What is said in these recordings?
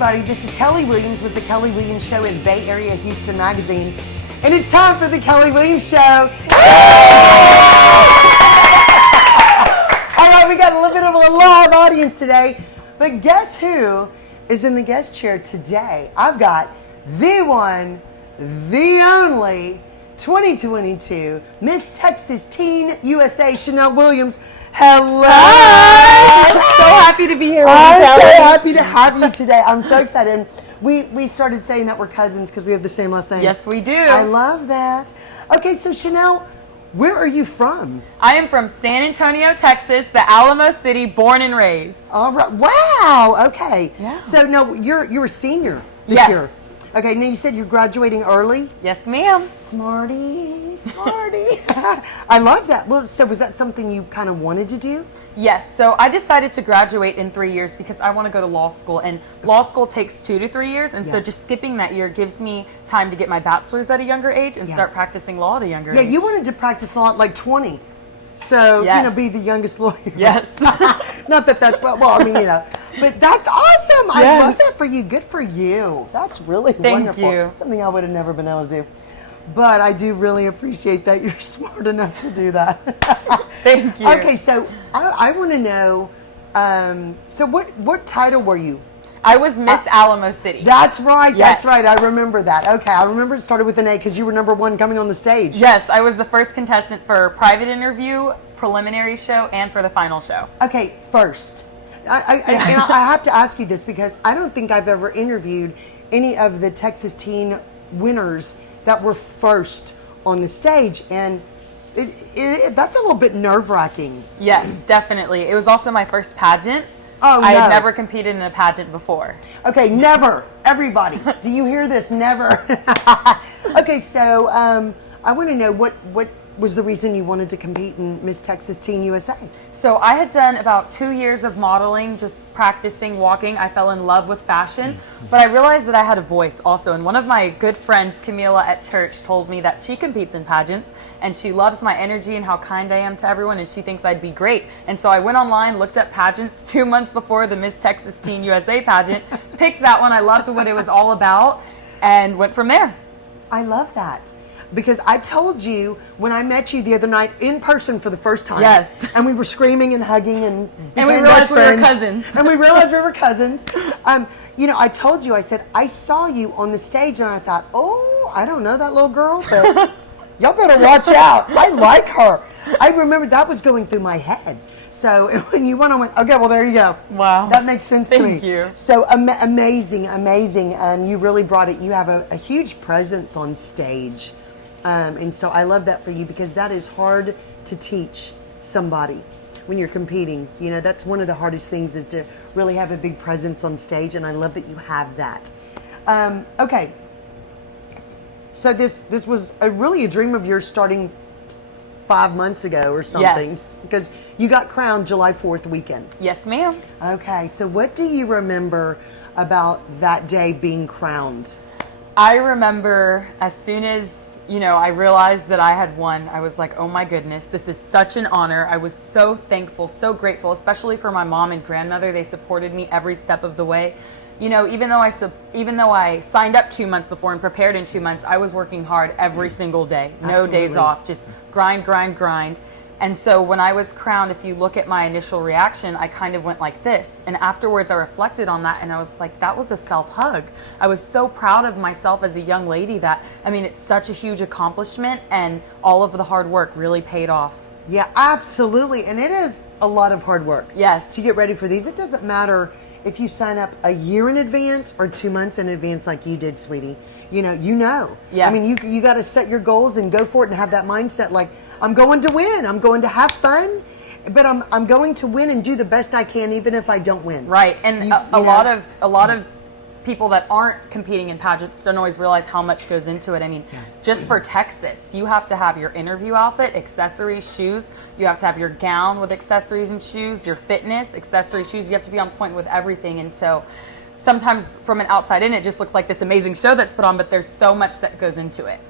everybody. This is Kelly Williams with The Kelly Williams Show in Bay Area Houston Magazine. And it's time for The Kelly Williams Show. All right, we got a little bit of a live audience today. But guess who is in the guest chair today? I've got the one, the only 2022 Miss Texas Teen USA, Chanel Williams. Hello. Hi. So happy to be here with you, I'm Kelly. so happy to have you today. I'm so excited. We started saying that we're cousins because we have the same last name. Yes, we do. I love that. Okay, so Chanel, where are you from? I am from San Antonio, Texas, the Alamo city, born and raised. All right. Wow. Okay. Yeah. So no, you're a senior this Yes. year. Okay. Now you said you're graduating early. Yes, ma'am. Smarty. I love that. Well, so was that something you kind of wanted to do? Yes, so I decided to graduate in 3 years because I want to go to law school, and law school takes 2 to 3 years, and so just skipping that year gives me time to get my bachelor's at a younger age and start practicing law at a younger age. Yeah, you wanted to practice law at like 20. So, be the youngest lawyer. Yes. Not that that's, well, I mean, but that's awesome. I love that for you. Good for you. That's really wonderful. Thank you. Something I would have never been able to do. But I do really appreciate that you're smart enough to do that. Thank you. Okay, so I want to know, so what title were you? I was Miss Alamo City. That's right. Yes. That's right. I remember that. Okay, I remember it started with an A because you were #1 coming on the stage. Yes, I was the first contestant for private interview, preliminary show, and for the final show. Okay, first, I have to ask you this because I don't think I've ever interviewed any of the Texas teen winners that were first on the stage, and that's a little bit nerve-wracking. Yes, definitely. It was also my first pageant. Oh, I had no. never competed in a pageant before. Okay, never. Everybody, do you hear this? Never. Okay, so I want to know what was the reason you wanted to compete in Miss Texas Teen USA? So I had done about 2 years of modeling, just practicing walking. I fell in love with fashion, but I realized that I had a voice also. And one of my good friends, Camila at church, told me that she competes in pageants and she loves my energy and how kind I am to everyone, and she thinks I'd be great. And so I went online, looked up pageants 2 months before the Miss Texas Teen USA pageant, picked that one. I loved what it was all about and went from there. I love that. Because I told you when I met you the other night in person for the first time. Yes. And we were screaming and hugging and we became realized best we were friends. cousins. And we realized we were cousins. I told you, I said, I saw you on the stage and I thought, oh, I don't know that little girl, but y'all better watch out. I like her. I remember that was going through my head. So when you went, I went, okay, well, there you go. Wow. That makes sense to me. Thank you. So amazing. You really brought it. You have a huge presence on stage. And so I love that for you because that is hard to teach somebody when you're competing. You know, that's one of the hardest things is to really have a big presence on stage, and I love that you have that. Okay. So this was really a dream of yours starting 5 months ago or something. Yes. Because you got crowned July 4th weekend. Yes, ma'am. Okay, so what do you remember about that day being crowned? I remember as soon as I realized that I had won, I was like, oh my goodness, this is such an honor. I was so thankful, so grateful, especially for my mom and grandmother. They supported me every step of the way. Even though I signed up 2 months before and prepared in 2 months, I was working hard every single day. No Absolutely. days off, just grind. And so when I was crowned, if you look at my initial reaction, I kind of went like this. And afterwards I reflected on that and I was like, that was a self-hug. I was so proud of myself as a young lady that, it's such a huge accomplishment and all of the hard work really paid off. Yeah, absolutely. And it is a lot of hard work. Yes. To get ready for these. It doesn't matter if you sign up a year in advance or 2 months in advance like you did, sweetie. You know. Yes. You got to set your goals and go for it and have that mindset like, I'm going to win. I'm going to have fun, but I'm going to win and do the best I can even if I don't win. Right. And a lot of people that aren't competing in pageants don't always realize how much goes into it. Just for Texas, you have to have your interview outfit, accessories, shoes. You have to have your gown with accessories and shoes, your fitness, accessories, shoes. You have to be on point with everything. And so sometimes from an outside in, it just looks like this amazing show that's put on, but there's so much that goes into it.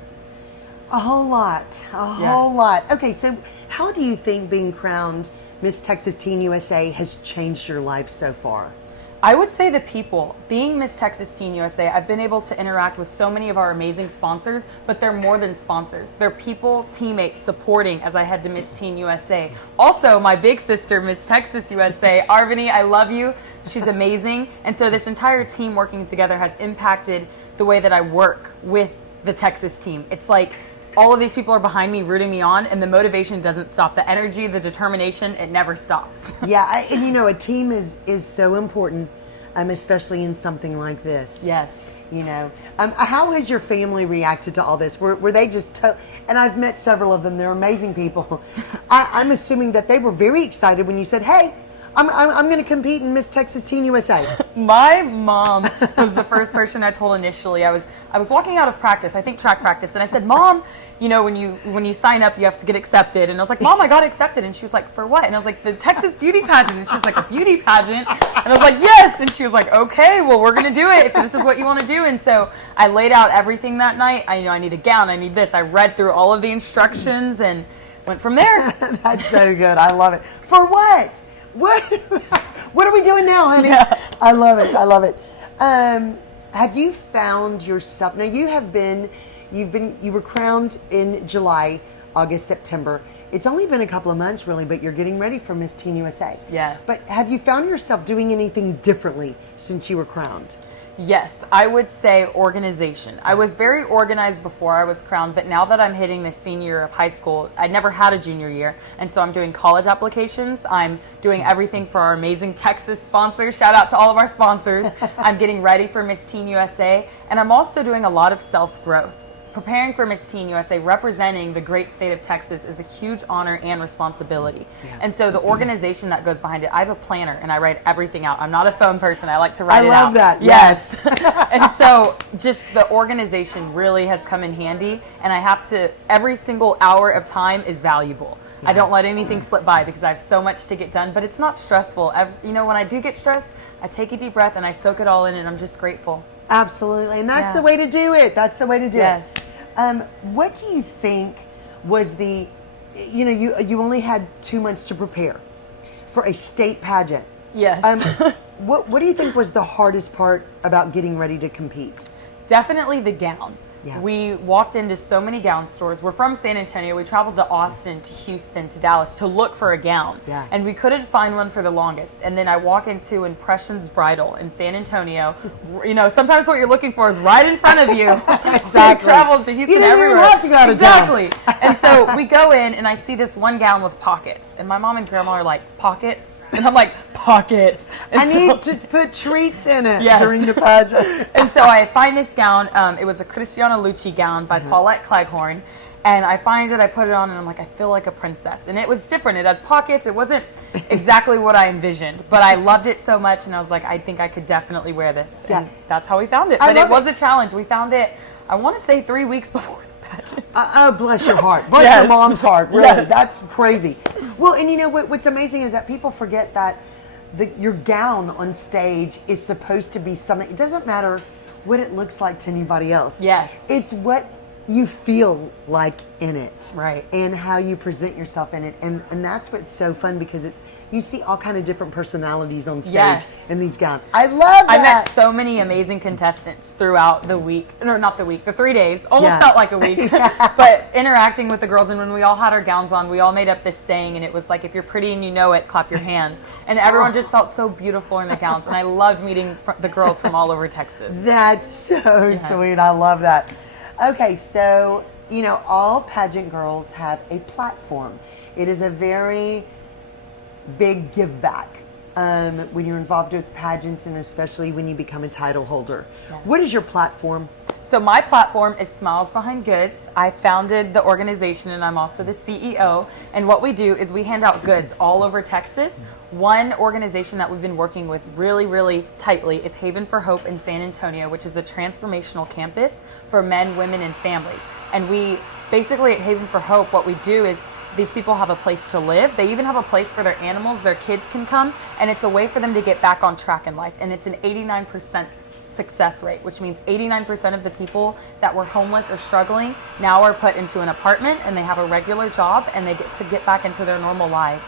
A whole lot. Whole lot. Okay, so how do you think being crowned Miss Texas Teen USA has changed your life so far? I would say the people. Being Miss Texas Teen USA, I've been able to interact with so many of our amazing sponsors, but they're more than sponsors. They're people, teammates, supporting as I head to Miss Teen USA. Also, my big sister, Miss Texas USA, Arvani, I love you. She's amazing. And so this entire team working together has impacted the way that I work with the Texas team. It's like all of these people are behind me, rooting me on, and the motivation doesn't stop. The energy, the determination, it never stops. Yeah, and you know, a team is so important, especially in something like this. Yes. You know, how has your family reacted to all this? Were they just, and I've met several of them, they're amazing people. I'm assuming that they were very excited when you said, hey, I'm going to compete in Miss Texas Teen USA. My mom was the first person I told initially. I was walking out of practice, I think track practice, and I said, Mom, you know, when you sign up, you have to get accepted. And I was like, Mom, I got accepted. And she was like, for what? And I was like, the Texas beauty pageant. And she was like, a beauty pageant? And I was like, yes. And she was like, okay, well, we're going to do it if this is what you want to do. And so I laid out everything that night. I need a gown. I need this. I read through all of the instructions and went from there. That's so good. I love it. For what? What are we doing now, honey? Yeah. I love it. I love it. Have you found yourself, now you were crowned in July, August, September. It's only been a couple of months really, but you're getting ready for Miss Teen USA. Yes. But have you found yourself doing anything differently since you were crowned? Yes, I would say organization. I was very organized before I was crowned, but now that I'm hitting the senior year of high school, I never had a junior year, and so I'm doing college applications. I'm doing everything for our amazing Texas sponsors. Shout out to all of our sponsors. I'm getting ready for Miss Teen USA, and I'm also doing a lot of self-growth. Preparing for Miss Teen USA, representing the great state of Texas, is a huge honor and responsibility. Yeah. And so the organization that goes behind it, I have a planner and I write everything out. I'm not a phone person. I like to write it out. I love that. Yes. And so just the organization really has come in handy, and I have to, every single hour of time is valuable. Yeah. I don't let anything slip by because I have so much to get done, but it's not stressful. You know, when I do get stressed, I take a deep breath and I soak it all in, and I'm just grateful. Absolutely, and that's the way to do it. That's the way to do it. What do you think was the, you know, you only had 2 months to prepare for a state pageant. Yes. What do you think was the hardest part about getting ready to compete? Definitely the gown. Yeah. We walked into so many gown stores. We're from San Antonio. We traveled to Austin, to Houston, to Dallas to look for a gown. Yeah. And we couldn't find one for the longest. And then I walk into Impressions Bridal in San Antonio. You know, sometimes what you're looking for is right in front of you. Exactly. We traveled to Houston. You didn't everywhere. even have to go out of town. Exactly. And so we go in and I see this one gown with pockets. And my mom and grandma are like, pockets? And I'm like, pockets. And I need to put treats in it during the pageant. And so I find this gown. It was a Cristiano Lucci gown by Paulette Cleghorn. And I find it, I put it on, and I'm like, I feel like a princess. And it was different. It had pockets. It wasn't exactly what I envisioned. But I loved it so much, and I was like, I think I could definitely wear this. Yeah. And that's how we found it. But it was a challenge. We found it, I want to say 3 weeks before the pageant. Oh, bless your heart. Bless your mom's heart. Really. Yes. That's crazy. Well, and you know what's amazing is that people forget that your gown on stage is supposed to be something. It doesn't matter what it looks like to anybody else. Yes. It's what you feel like in it. Right. And how you present yourself in it. And that's what's so fun, because you see all kind of different personalities on stage in these gowns. I love that. I met so many amazing contestants throughout the week. No, not the week, the 3 days. Almost felt like a week. But interacting with the girls, and when we all had our gowns on, we all made up this saying, and it was like, if you're pretty and you know it, clap your hands. And everyone just felt so beautiful in the gowns. And I loved meeting the girls from all over Texas. That's so sweet. I love that. Okay, so, you know, all pageant girls have a platform. It is a very big give back when you're involved with pageants, and especially when you become a title holder. Yeah. What is your platform? So my platform is Smiles Behind Goods. I founded the organization, and I'm also the CEO. And what we do is we hand out goods all over Texas. One organization that we've been working with really, really tightly is Haven for Hope in San Antonio, which is a transformational campus for men, women, and families. And we basically at Haven for Hope, what we do is these people have a place to live. They even have a place for their animals. Their kids can come, and it's a way for them to get back on track in life. And it's an 89% success rate, which means 89% of the people that were homeless or struggling now are put into an apartment and they have a regular job and they get to get back into their normal lives.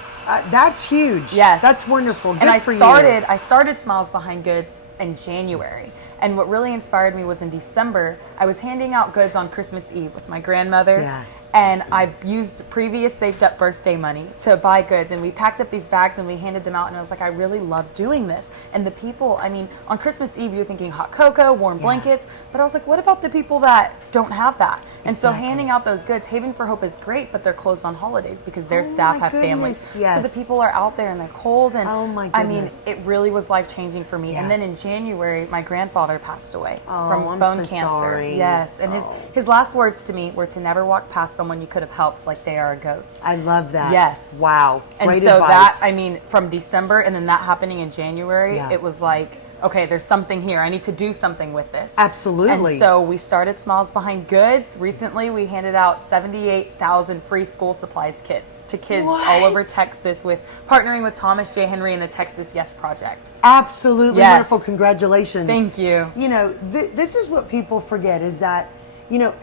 That's huge. Yes. That's wonderful. Good And for you. I started Smiles Behind Goods in January. And what really inspired me was in December, I was handing out goods on Christmas Eve with my grandmother. Yeah. And I used previous saved up birthday money to buy goods. And we packed up these bags and we handed them out. And I was like, I really love doing this. And the people, I mean, on Christmas Eve, you're thinking hot cocoa, warm blankets. But I was like, what about the people that don't have that? And so handing out those goods, Haven for Hope is great, but they're closed on holidays because their staff have families. Yes. So the people are out there and they're cold. And Oh my I mean, goodness. it really was life changing for me. Yeah. And then in January, my grandfather passed away Oh, from I'm bone so cancer. sorry. Yes. And his last words to me were to never walk past someone you could have helped like they are a ghost. I love that. Yes. Wow. And Great so advice. that, I mean, from December and then that happening in January, Yeah. it was like, okay, there's something here. I need to do something with this. Absolutely. And so we started Smiles Behind Goods. Recently, we handed out 78,000 free school supplies kits to kids all over What? Texas with partnering with Thomas J. Henry and the Texas Yes Project. Absolutely Yes. wonderful. Congratulations. Thank you. You know, this is what people forget is that, you know,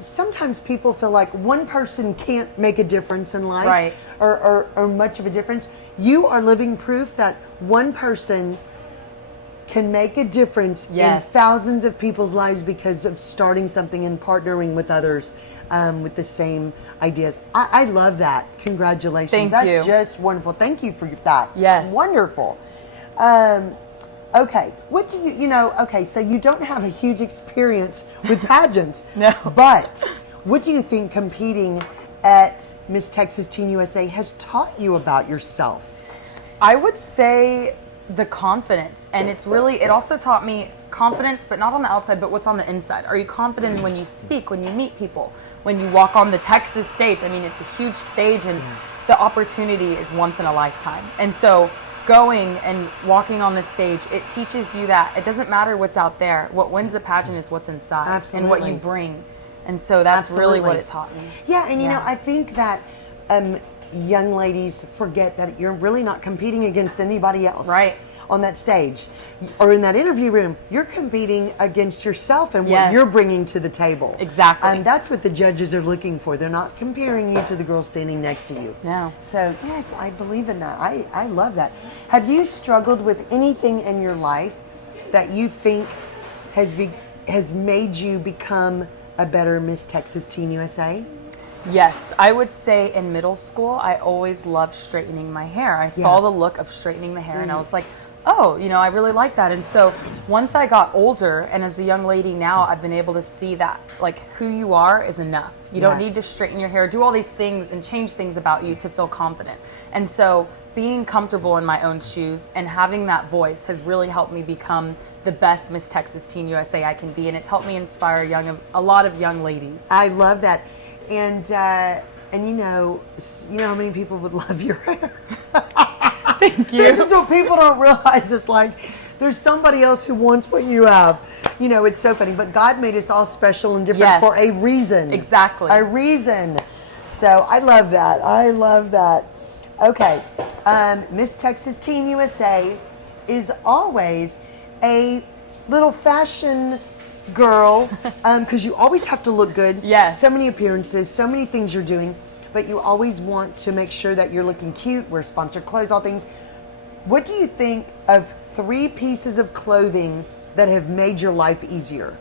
sometimes people feel like one person can't make a difference in life, Right. or much of a difference. You are living proof that one person can make a difference Yes. in thousands of people's lives because of starting something and partnering with others with the same ideas. I love that. Congratulations. Thank That's you. just wonderful. Thank you for that. Yes. It's wonderful. Okay, what do okay, so you don't have a huge experience with pageants. No. But what do you think competing at Miss Texas Teen USA has taught you about yourself? I would say the confidence. And it also taught me confidence, but not on the outside, but what's on the inside. Are you confident when you speak, when you meet people, when you walk on the Texas stage? I mean, it's a huge stage and the opportunity is once in a lifetime. And so going and walking on the stage, it teaches you that it doesn't matter what's out there. What wins the pageant is what's inside and what you bring. And so that's really what it taught me. Yeah, and you know, I think that young ladies forget that you're really not competing against anybody else. Right. On that stage or in that interview room, you're competing against yourself and what you're bringing to the table. Exactly. And that's what the judges are looking for. They're not comparing you to the girl standing next to you. No. So, yes, I believe in that. I love that. Have you struggled with anything in your life that you think has made you become a better Miss Texas Teen USA? Yes, I would say in middle school, I always loved straightening my hair. I saw the look of straightening the hair and I was like, oh, you know, I really like that. And so once I got older and as a young lady now, I've been able to see that like who you are is enough. You don't need to straighten your hair, do all these things and change things about you to feel confident. And so being comfortable in my own shoes and having that voice has really helped me become the best Miss Texas Teen USA I can be. And it's helped me inspire a lot of young ladies. I love that. And you know how many people would love your hair. Thank you. This is what people don't realize. It's like there's somebody else who wants what you have. You know, it's so funny. But God made us all special and different for a reason. Exactly. A reason. So I love that. I love that. Okay. Miss Texas Teen USA is always a little fashion girl, because you always have to look good. Yes. So many appearances, so many things you're doing, but you always want to make sure that you're looking cute, wear sponsored clothes, all things. What do you think of 3 pieces of clothing that have made your life easier?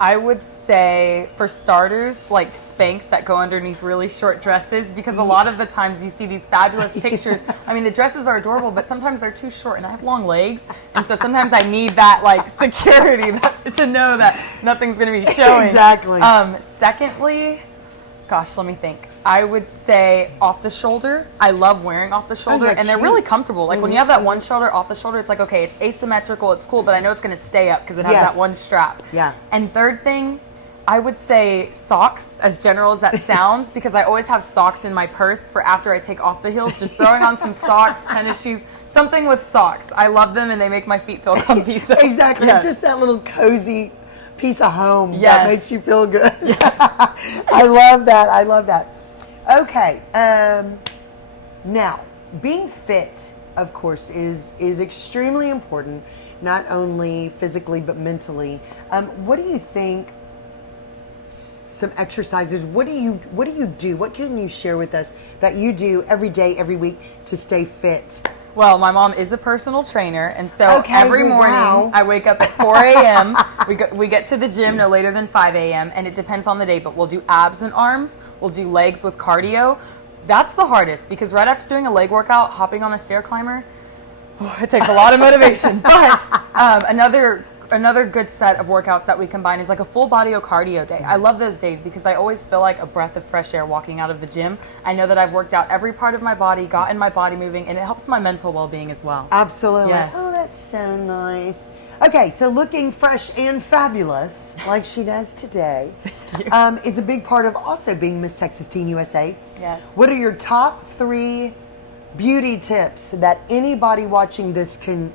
I would say, for starters, like Spanx that go underneath really short dresses, because a lot of the times you see these fabulous pictures. I mean, the dresses are adorable, but sometimes they're too short, and I have long legs, and so sometimes I need that like security to know that nothing's going to be showing. Exactly. Secondly, gosh, let me think. I would say off the shoulder. I love wearing off the shoulder, and they're really comfortable. Like when you have that one shoulder off the shoulder, it's like, okay, it's asymmetrical, it's cool, but I know it's going to stay up because it has that one strap. Yeah. And third thing, I would say socks, as general as that sounds, because I always have socks in my purse for after I take off the heels, just throwing on some socks, tennis shoes, something with socks. I love them and they make my feet feel comfy. So, Exactly. yes. Just that little cozy piece of home that Yes. makes you feel good. Yes. I love that. I love that. Okay. Now, being fit, of course, is extremely important. not only physically but mentally. What do you think? Some exercises. What do you do? What can you share with us that you do every day, every week to stay fit? Well, my mom is a personal trainer, and so every morning wow. I wake up at 4 a.m. We get to the gym no later than 5 a.m., and it depends on the day, but we'll do abs and arms, we'll do legs with cardio. That's the hardest, because right after doing a leg workout, hopping on a stair climber, it takes a lot of motivation. But another good set of workouts that we combine is like a full body cardio day. I love those days because I always feel like a breath of fresh air walking out of the gym. I know that I've worked out every part of my body, gotten my body moving, and it helps my mental well-being as well. Absolutely. Yes. Oh, that's so nice. Okay, so looking fresh and fabulous, like she does today, is a big part of also being Miss Texas Teen USA. Yes. What are your top 3 beauty tips that anybody watching this can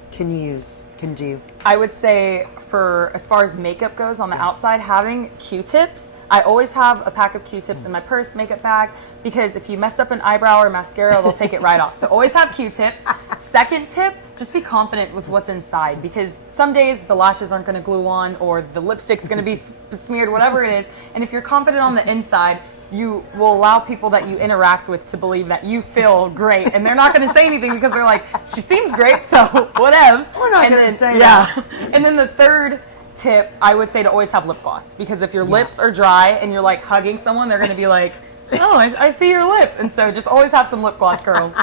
do? I would say, for as far as makeup goes on the outside, having Q-tips. I always have a pack of Q-tips in my purse, makeup bag, because if you mess up an eyebrow or mascara, they'll take it right off. So always have Q-tips. Second tip, just be confident with what's inside, because some days the lashes aren't going to glue on or the lipstick's going to be smeared, whatever it is. And if you're confident on the inside, you will allow people that you interact with to believe that you feel great, and they're not going to say anything because they're like, she seems great, so whatevs. We're not going to say that. And then the third tip, I would say to always have lip gloss, because if your lips are dry and you're like hugging someone, they're going to be like, oh, I see your lips. And so just always have some lip gloss, girls.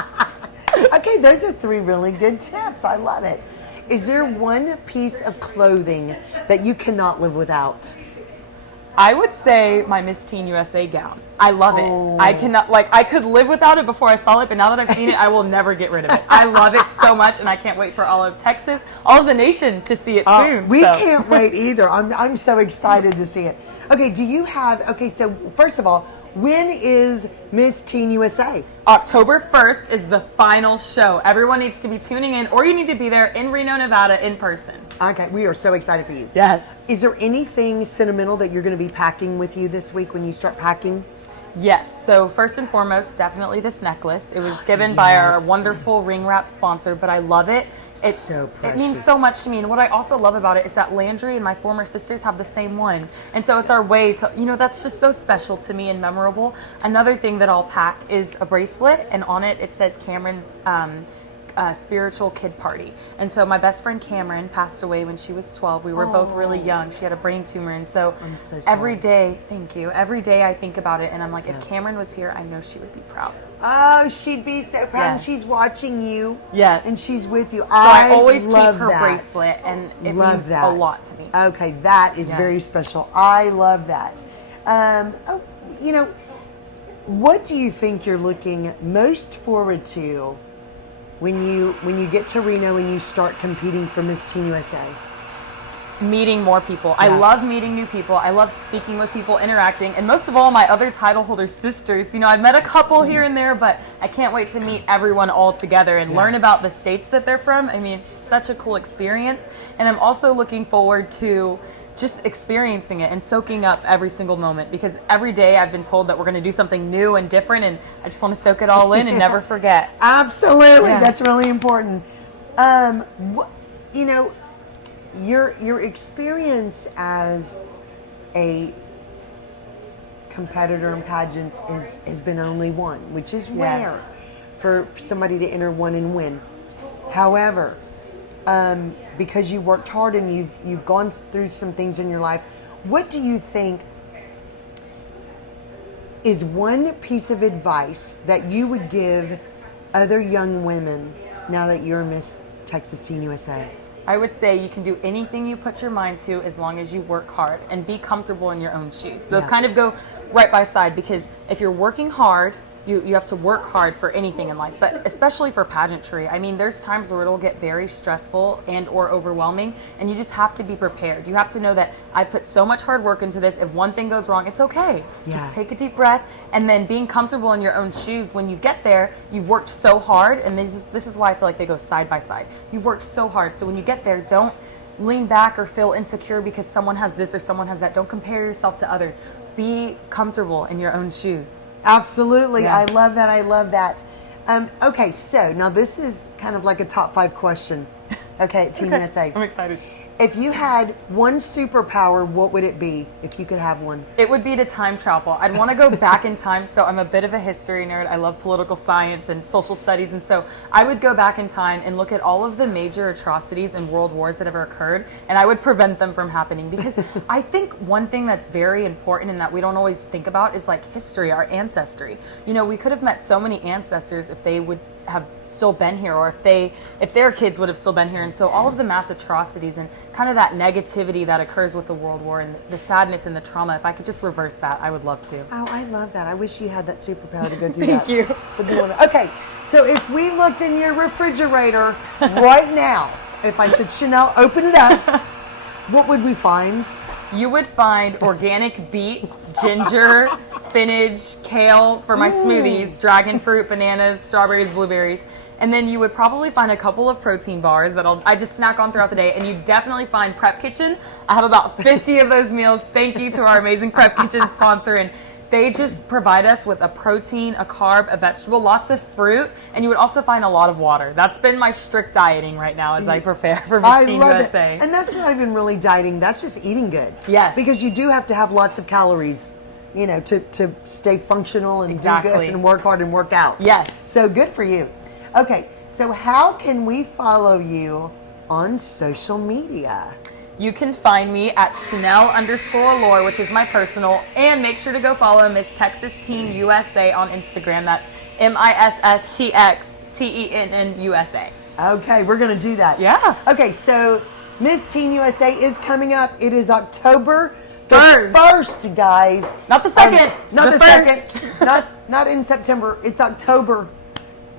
Okay, those are 3 really good tips. I love it. Is there one piece of clothing that you cannot live without? I would say my Miss Teen USA gown. I love it. Oh. I cannot, I could live without it before I saw it, but now that I've seen it, I will never get rid of it. I love it so much, and I can't wait for all of Texas, all of the nation to see it soon. We can't wait either. I'm so excited to see it. Okay, so first of all, when is Miss Teen USA? October 1st is the final show. Everyone needs to be tuning in, or you need to be there in Reno, Nevada in person. Okay, we are so excited for you. Yes. Is there anything sentimental that you're going to be packing with you this week when you start packing? Yes. So first and foremost, definitely this necklace. It was given by our wonderful ring wrap sponsor, but I love it. It's so precious. It means so much to me. And what I also love about it is that Landry and my former sisters have the same one. And so it's our way to, that's just so special to me and memorable. Another thing that I'll pack is a bracelet, and on it, it says Cameron's spiritual kid party. And so my best friend Cameron passed away when she was 12. We were both really young. She had a brain tumor, and so, I'm so sorry. every day I think about it, and I'm like, if Cameron was here, I know she would be proud. Oh, she'd be so proud. Yes. And she's watching you. Yes. And she's with you. So I always keep love her that. bracelet, and it means that. a lot to me. Okay, that is very special. I love that. What do you think you're looking most forward to when you get to Reno and you start competing for Miss Teen USA? Meeting more people. I love meeting new people. I love speaking with people, interacting, and most of all, my other title holder sisters. I've met a couple here and there, but I can't wait to meet everyone all together and learn about the states that they're from. I mean, it's just such a cool experience, and I'm also looking forward to just experiencing it and soaking up every single moment, because every day I've been told that we're going to do something new and different, and I just want to soak it all in and never forget. Absolutely. Yes. That's really important. Your experience as a competitor in pageants has been only one, which is rare for somebody to enter one and win. However, because you worked hard and you've gone through some things in your life, what do you think is one piece of advice that you would give other young women now that you're Miss Texas Teen USA? I would say you can do anything you put your mind to as long as you work hard and be comfortable in your own shoes. Those kind of go right by side, because if you're working hard, you have to work hard for anything in life, but especially for pageantry. I mean, there's times where it'll get very stressful and or overwhelming, and you just have to be prepared. You have to know that I put so much hard work into this. If one thing goes wrong, it's okay. Just take a deep breath, and then being comfortable in your own shoes. When you get there, you've worked so hard, and this is why I feel like they go side by side. You've worked so hard, so when you get there, don't lean back or feel insecure because someone has this or someone has that. Don't compare yourself to others. Be comfortable in your own shoes. Absolutely. Yes. I love that. Okay, so now this is kind of like a top 5 question. Okay, at Team USA. I'm excited. If you had one superpower, what would it be if you could have one? It would be to time travel. I'd want to go back in time. So I'm a bit of a history nerd. I love political science and social studies. And so I would go back in time and look at all of the major atrocities and world wars that have occurred, and I would prevent them from happening. Because I think one thing that's very important and that we don't always think about is like history, our ancestry. You know, we could have met so many ancestors if they would have still been here, or if their kids would have still been here. And so all of the mass atrocities and kind of that negativity that occurs with the world war and the sadness and the trauma, if I could just reverse that, I would love to. Oh, I love that. I wish you had that superpower to go do Thank that. you. Okay, so if we looked in your refrigerator right now, if I said, Chanel, open it up, what would we find? You would find organic beets, ginger, spinach, kale for my smoothies, dragon fruit, bananas, strawberries, blueberries. And then you would probably find a couple of protein bars that I just snack on throughout the day. And you definitely find Prep Kitchen. I have about 50 of those meals. Thank you to our amazing Prep Kitchen sponsor. And they just provide us with a protein, a carb, a vegetable, lots of fruit, and you would also find a lot of water. That's been my strict dieting right now as I prepare for Miss Teen USA. It. And that's not even really dieting. That's just eating good. Yes. Because you do have to have lots of calories, you know, to stay functional and do good and work hard and work out. Yes. So good for you. Okay, so how can we follow you on social media? You can find me at Chanel_Allure, which is my personal, and make sure to go follow Miss Texas Teen USA on Instagram. That's MISSTXTENN USA. Okay, we're going to do that. Yeah. Okay, so Miss Teen USA is coming up. It is October the 1st, guys. Not the 2nd. Not the first. 2nd. Not in September. It's October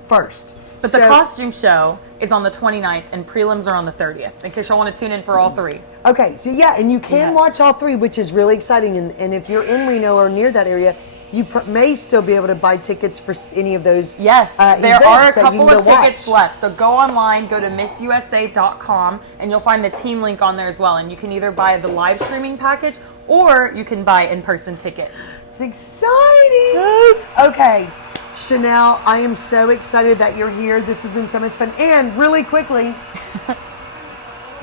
1st. But the costume show is on the 29th, and prelims are on the 30th, in case y'all want to tune in for all three. Okay, so yeah, and you can watch all three, which is really exciting. And if you're in Reno or near that area, you may still be able to buy tickets for any of those. Yes, there are a couple of tickets watch. left. So go online, go to missusa.com, and you'll find the team link on there as well. And you can either buy the live streaming package, or you can buy in-person tickets. It's exciting. Yes. Okay. Chanel, I am so excited that you're here. This has been so much fun. And really quickly,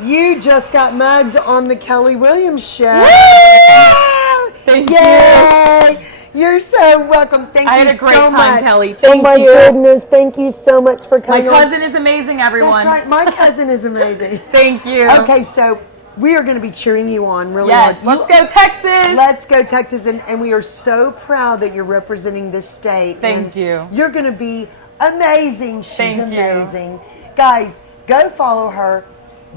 you just got mugged on the Kelly Williams show. Thank you. You're so welcome. Thank you so much. I had a great time, Kelly. Thank you. Oh my goodness. Thank you so much for coming. My cousin is amazing, everyone. That's right. My cousin is amazing. Thank you. Okay, so we are going to be cheering you on really hard. Let's go Texas. Let's go Texas. And we are so proud that you're representing this state. Thank you. You're going to be amazing. She's amazing. Guys, go follow her.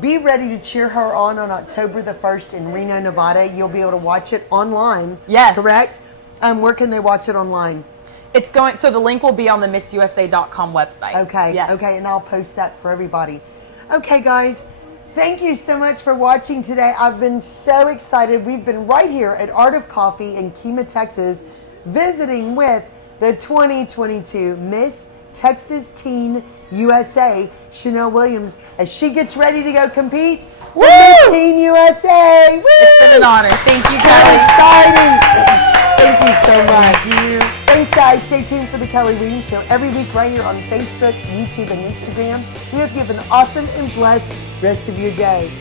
Be ready to cheer her on October the 1st in Reno, Nevada. You'll be able to watch it online. Yes. Correct? Where can they watch it online? So the link will be on the missusa.com website. Okay. Yes. Okay, and I'll post that for everybody. Okay, guys. Thank you so much for watching today. I've been so excited. We've been right here at Art of Coffee in Kemah, Texas, visiting with the 2022 Miss Texas Teen USA, Chanel Williams, as she gets ready to go compete for Miss Teen USA. Woo! It's been an honor. Thank you, So Kelly. exciting. Thank you so much. Thanks, guys. Stay tuned for the Kelly Williams Show every week right here on Facebook, YouTube, and Instagram. We hope you have an awesome and blessed rest of your day.